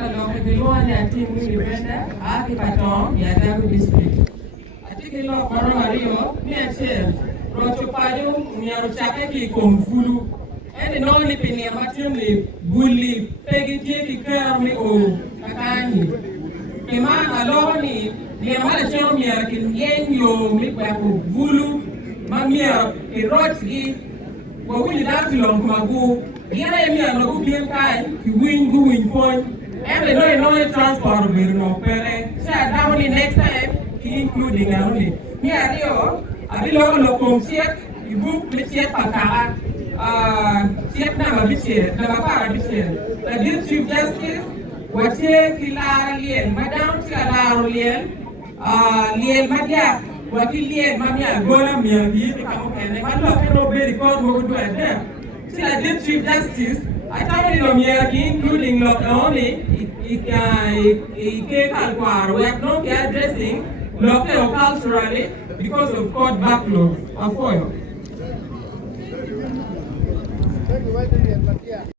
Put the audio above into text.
Atim, Winnie, Brenda, Paco, Aguu district. Atikilo Koro Mario, Niacher, Roco Payo, Niarochake, Ikom Fulu, and no nipping a maternity, bully, Peggy, Kermi, or Kakani. Kema alone, Niamara Jomia, in Yang, yo, Mikwaku, Vulu, Mamia, Irotki, what will you have to long Aguu? Here I am, no good time, you win point. Every no transport will no pere. So down the next time, including Aruli. Me Ario, I belong to Comsiak, you book Missiak Paca, Siak Nama Bissier, Namapara Bissier. The dear Chief Justice, Watia Lyel, Madame Laro Lyel, Madia, Lyel, Mamia, Gola, Mia, and Madame very court who would do it there. So the dear Chief Justice, I thought you know, including only we have no addressing local culturally because of court backlog of oil.